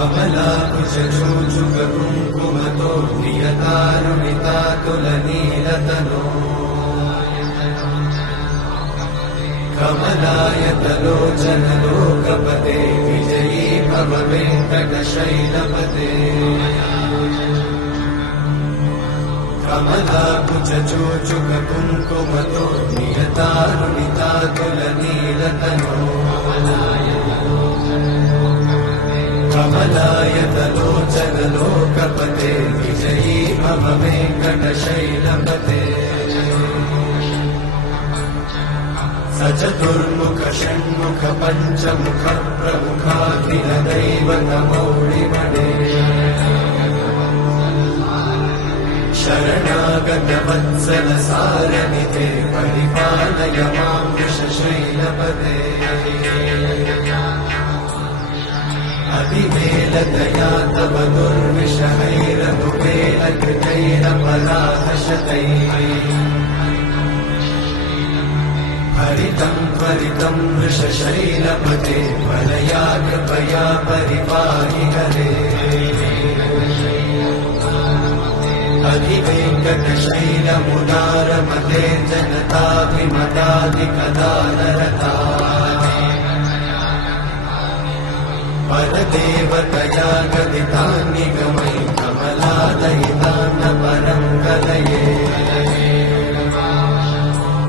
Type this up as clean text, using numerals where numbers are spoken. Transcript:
कमलाकुचूचुककुङ्कुमतो नियतारुणितातुलनीलतनो कमलायतलोचनलोकपते विजयी भव वेङ्कटशैलपते कमलाकुचूचुककुङ्कुमतो नियतारुणितातुलनीलतनो कमलायतलोचनलोकपते विजयी भव वेङ्कटशैलपते स चतुर्मुख षण्मुख पञ्चमुख प्रमुखाखिलदैवतमौळिमणे शरणागतवत्सल सारनिधे परिपालय मां वृषशैलपते अतिवेलतया तव दुर्विषहैरनुवेलकृतैरपराधशतैः हरितं त्वरितं वृषशैलपते वलया कृपया परिपाहि हरे अधिवेङ्कटशैलमुदारमते जनताभिमताधिकदानरता परदेवतया गदितान्निगमैः कमलादयिता